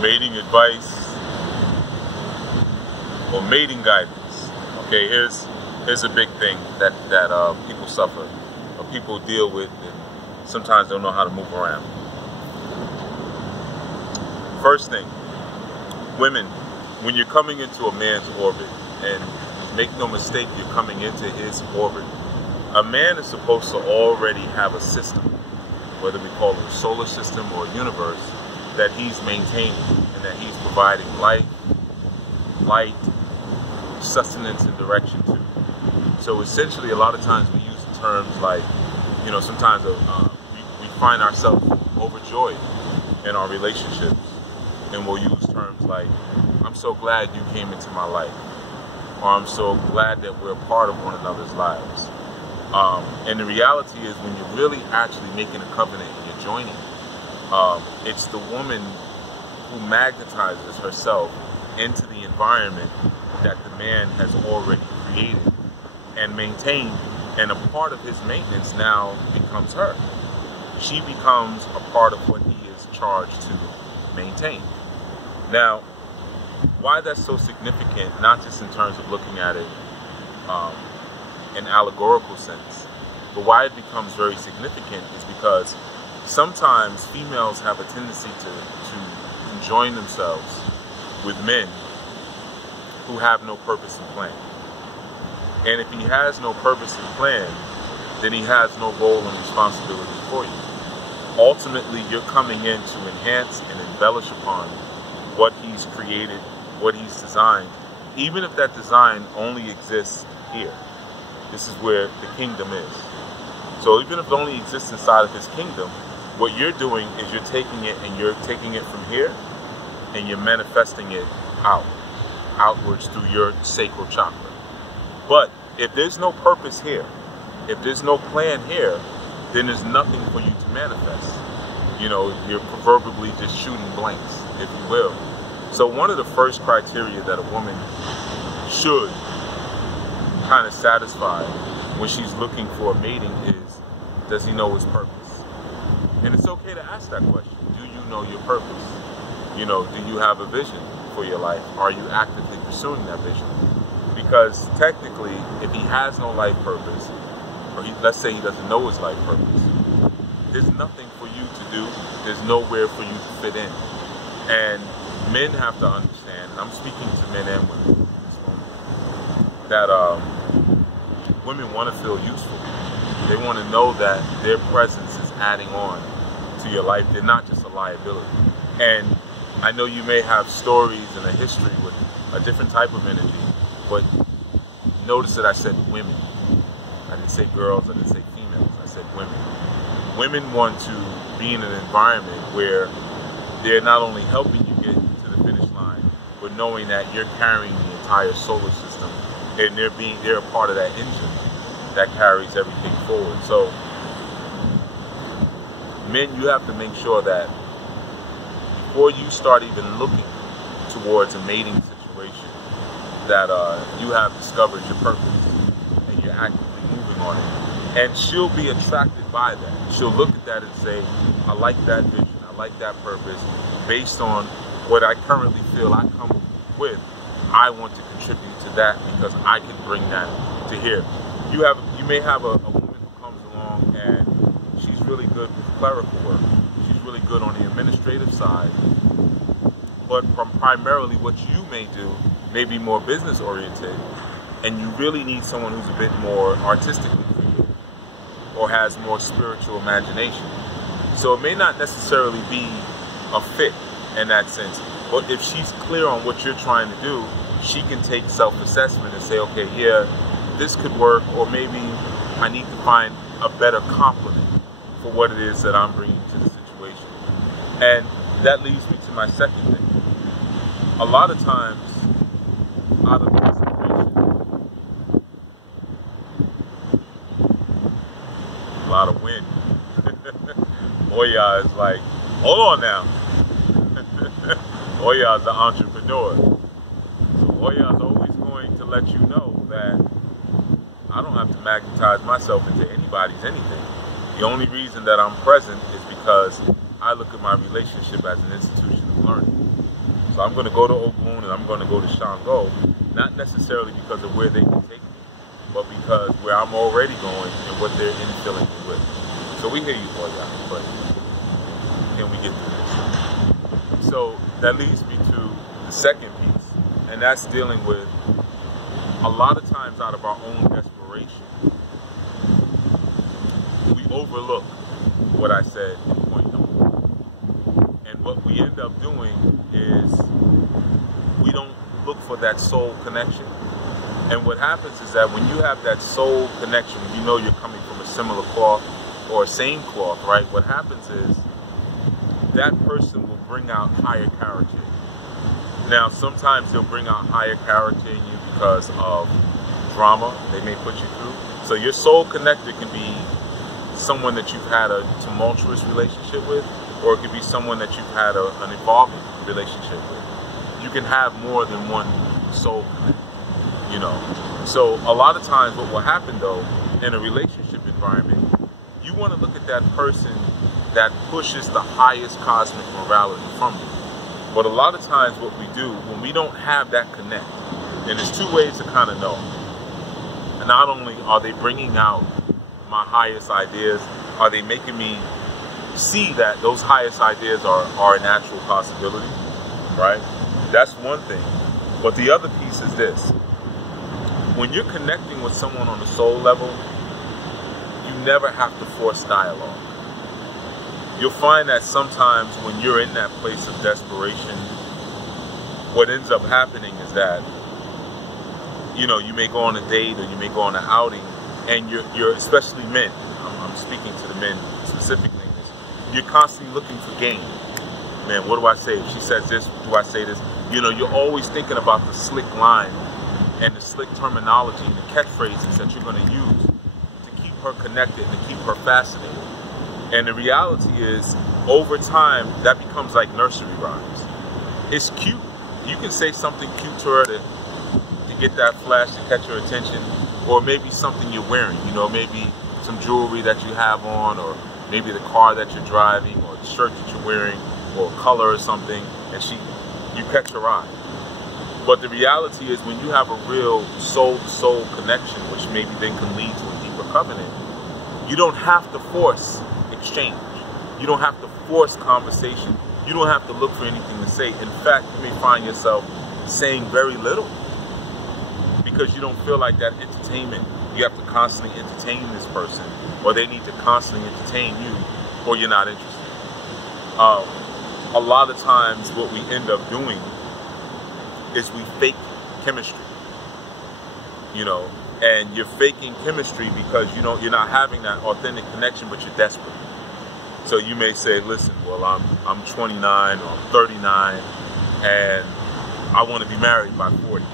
mating advice or mating guidance. Okay, here's a big thing that people suffer or people deal with and sometimes don't know how to move around. First thing, women, when you're coming into a man's orbit, and make no mistake, you're coming into his orbit, a man is supposed to already have a system, whether we call it a solar system or a universe, that he's maintaining and that he's providing light, sustenance, and direction to. So essentially, a lot of times we use terms like, you know, sometimes we find ourselves overjoyed in our relationships, and we'll use terms like, I'm so glad you came into my life, or I'm so glad that we're a part of one another's lives. And the reality is, when you're really actually making a covenant and you're joining, it's the woman who magnetizes herself into the environment that the man has already created and maintained, and a part of his maintenance now becomes her. She becomes a part of what he is charged to maintain. Now, why that's so significant, not just in terms of looking at it in allegorical sense, but why it becomes very significant is because sometimes females have a tendency to conjoin themselves with men who have no purpose and plan. And if he has no purpose and plan, then he has no role and responsibility for you. Ultimately, you're coming in to enhance and embellish upon what he's created, what he's designed, even if that design only exists here. This is where the kingdom is. So even if it only exists inside of his kingdom, what you're doing is you're taking it and you're taking it from here and you're manifesting it outwards through your sacral chakra. But if there's no purpose here, if there's no plan here, then there's nothing for you to manifest. You know, you're proverbially just shooting blanks, if you will. So one of the first criteria that a woman should kind of satisfy when she's looking for a mating is, does he know his purpose? And it's okay to ask that question. Do you know your purpose? You know, do you have a vision for your life? Are you actively pursuing that vision? Because technically, if he has no life purpose, or let's say he doesn't know his life purpose, there's nothing for you to do. There's nowhere for you to fit in. And men have to understand, and I'm speaking to men and women in this moment, that women want to feel useful. They want to know that their presence is adding on to your life. They're not just a liability. And I know you may have stories and a history with a different type of energy, but notice that I said women. I didn't say girls, I didn't say females, I said women. Women want to be in an environment where they're not only helping you get to the finish line, but knowing that you're carrying the entire solar system and they're a part of that engine that carries everything forward. So men, you have to make sure that before you start even looking towards a mating situation, that you have discovered your purpose and you're actively moving on it. And she'll be attracted by that. She'll look at that and say, I like that vision, I like that purpose. Based on what I currently feel I come with, I want to contribute to that because I can bring that to here. You may have a woman who comes along and she's really good with clerical work. She's really good on the administrative side. But from primarily what you may do may be more business oriented, and you really need someone who's a bit more artistically creative or has more spiritual imagination. So it may not necessarily be a fit in that sense, but if she's clear on what you're trying to do, she can take self-assessment and say, okay, yeah, this could work, or maybe I need to find a better complement for what it is that I'm bringing to the situation. And that leads me to my second thing. A lot of times, out of consideration, a lot of wind. Yuya is like, hold on now. Yuya is the entrepreneur. So Yuya is always going to let you know that I don't have to magnetize myself into anybody's anything. The only reason that I'm present is because I look at my relationship as an institution of learning. So I'm going to go to Ogun and I'm going to go to Shango, not necessarily because of where they can take me, but because where I'm already going and what they're infilling me with. So we hear you, boy, but can we get through this? So that leads me to the second piece, and that's dealing with a lot of times out of our own desperation, we overlook what I said in point number one. And what we end up doing is we don't look for that soul connection. And what happens is that when you have that soul connection, you know you're coming from a similar cloth or a same cloth, right? What happens is that person will bring out higher character. Now, sometimes they'll bring out higher character in you because of drama they may put you through. So your soul connector can be someone that you've had a tumultuous relationship with, or it could be someone that you've had an evolving relationship with. You can have more than one soul connect, you know. So a lot of times what will happen though in a relationship environment, you want to look at that person that pushes the highest cosmic morality from you. But a lot of times what we do when we don't have that connect, and there's two ways to kind of know. And not only are they bringing out my highest ideas, are they making me see that those highest ideas are a natural possibility, right? That's one thing. But the other piece is this. When you're connecting with someone on the soul level, you never have to force dialogue. You'll find that sometimes when you're in that place of desperation, what ends up happening is that, you know, you may go on a date or you may go on an outing, and you're especially men, I'm speaking to the men specifically, you're constantly looking for game. Man, what do I say? If she says this, do I say this? You know, you're always thinking about the slick line and the slick terminology and the catchphrases that you're going to use to keep her connected and to keep her fascinated. And the reality is, over time, that becomes like nursery rhymes. It's cute. You can say something cute to her to get that flash to catch her attention, or maybe something you're wearing, you know, maybe some jewelry that you have on, or maybe the car that you're driving, or the shirt that you're wearing, or a color or something, and you catch her eye. But the reality is, when you have a real soul-to-soul connection, which maybe then can lead to a deeper covenant, you don't have to force exchange. You don't have to force conversation. You don't have to look for anything to say. In fact, you may find yourself saying very little because you don't feel like that entertainment. You have to constantly entertain this person, or they need to constantly entertain you, or you're not interested. A lot of times what we end up doing is we fake chemistry, you know, and you're faking chemistry because you're not having that authentic connection, but you're desperate. So you may say, listen, well, I'm 29 or I'm 39 and I want to be married by 40.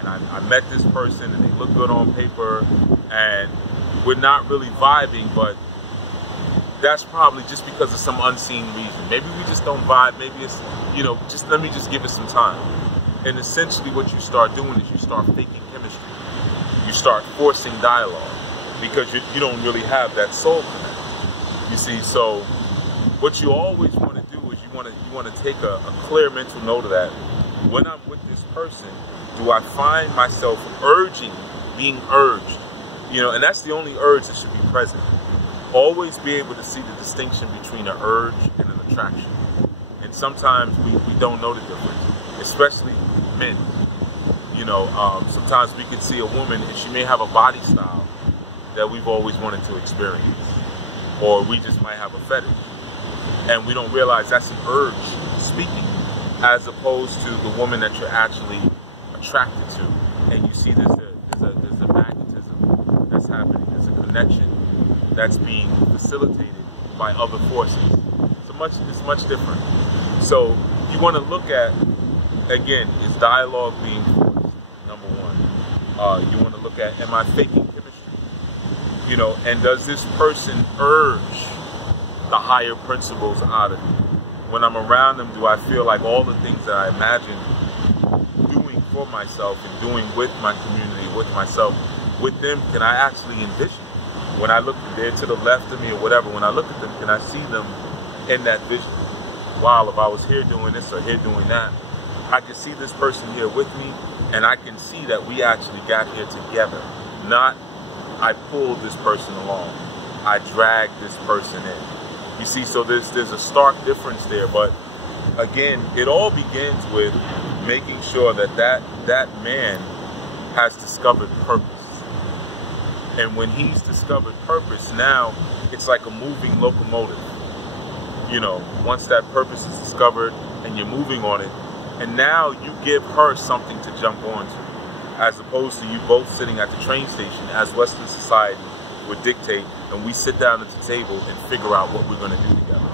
And I met this person and they look good on paper and we're not really vibing, but that's probably just because of some unseen reason. Maybe we just don't vibe. Maybe it's, you know, just let me just give it some time. And essentially what you start doing is you start faking chemistry. You start forcing dialogue because you don't really have that soul connect. You see, so what you always want to do is you want to take a clear mental note of that. When I'm with this person, do I find myself being urged? You know, and that's the only urge that should be present. Always be able to see the distinction between an urge and an attraction. And sometimes we don't know the difference, especially men. You know, sometimes we can see a woman and she may have a body style that we've always wanted to experience. Or we just might have a fetish. And we don't realize that's an urge speaking, as opposed to the woman that you're actually attracted to. And you see there's a magnetism that's happening. There's a connection that's being facilitated by other forces. It's much different. So you want to look at, again, is dialogue being forced? Number one. You want to look at, am I faking chemistry? You know, and does this person urge the higher principles out of me? When I'm around them, do I feel like all the things that I imagine doing for myself and doing with my community, with myself, with them, can I actually envision? When I look there to the left of me or whatever, when I look at them, can I see them in that vision? Wow, if I was here doing this or here doing that, I can see this person here with me, and I can see that we actually got here together. Not, I pulled this person along. I dragged this person in. You see, so there's a stark difference there. But again, it all begins with making sure that that man has discovered purpose. And when he's discovered purpose, now it's like a moving locomotive. You know, once that purpose is discovered and you're moving on it, and now you give her something to jump onto, as opposed to you both sitting at the train station, as Western society would dictate, and we sit down at the table and figure out what we're going to do together.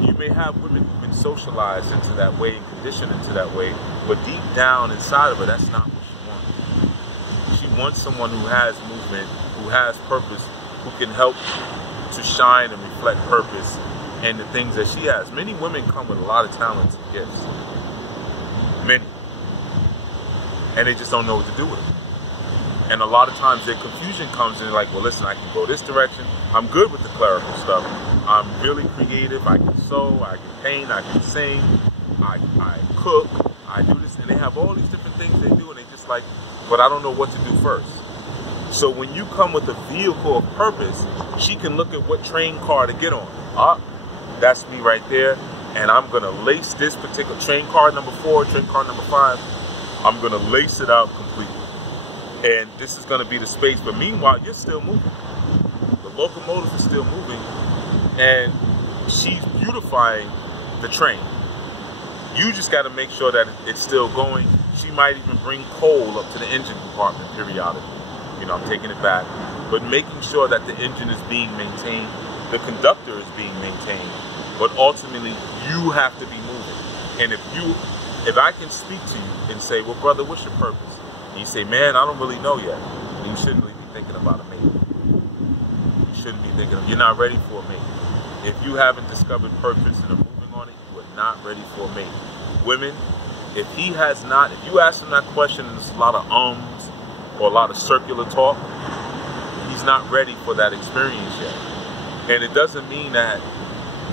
You may have women who've been socialized into that way and conditioned into that way, but deep down inside of her, that's not what she wants. She wants someone who has movement, who has purpose, who can help to shine and reflect purpose and the things that she has. Many women come with a lot of talents and gifts. Many. And they just don't know what to do with them. And a lot of times their confusion comes in like, well, listen, I can go this direction. I'm good with the clerical stuff. I'm really creative. I can sew, I can paint, I can sing, I cook, I do this. And they have all these different things they do, and they just like, but I don't know what to do first. So when you come with a vehicle of purpose, she can look at what train car to get on. That's me right there. And I'm going to lace this particular train car number 4, train car number 5. I'm going to lace it out completely. And this is going to be the space. But meanwhile, you're still moving. The locomotive is still moving. And she's beautifying the train. You just got to make sure that it's still going. She might even bring coal up to the engine compartment periodically. You know, I'm taking it back. But making sure that the engine is being maintained, the conductor is being maintained. But ultimately, you have to be moving. And if I can speak to you and say, well, brother, what's your purpose? And you say, man, I don't really know yet. And you shouldn't really be thinking about a mate. You shouldn't be thinking, you're not ready for a mate. If you haven't discovered purpose and are moving on it, you are not ready for a mate. Women, if he has not, if you ask him that question and there's a lot of ums or a lot of circular talk, he's not ready for that experience yet. And it doesn't mean that,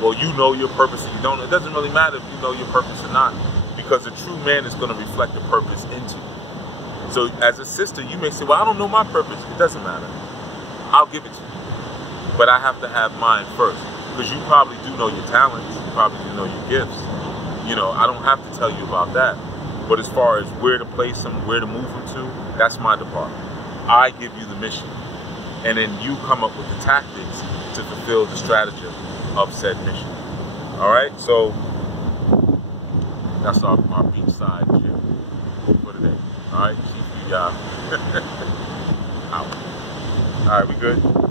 well, you know your purpose and you don't. It doesn't really matter if you know your purpose or not, because a true man is going to reflect the purpose into you. So as a sister, you may say, well, I don't know my purpose. It doesn't matter. I'll give it to you. But I have to have mine first, because you probably do know your talents. You probably do know your gifts. You know, I don't have to tell you about that. But as far as where to place them, where to move them to, that's my department. I give you the mission. And then you come up with the tactics to fulfill the stratagem of said mission. All right, so that's our beachside trip for today. All right, Chief Yuya. Out. All right, we good?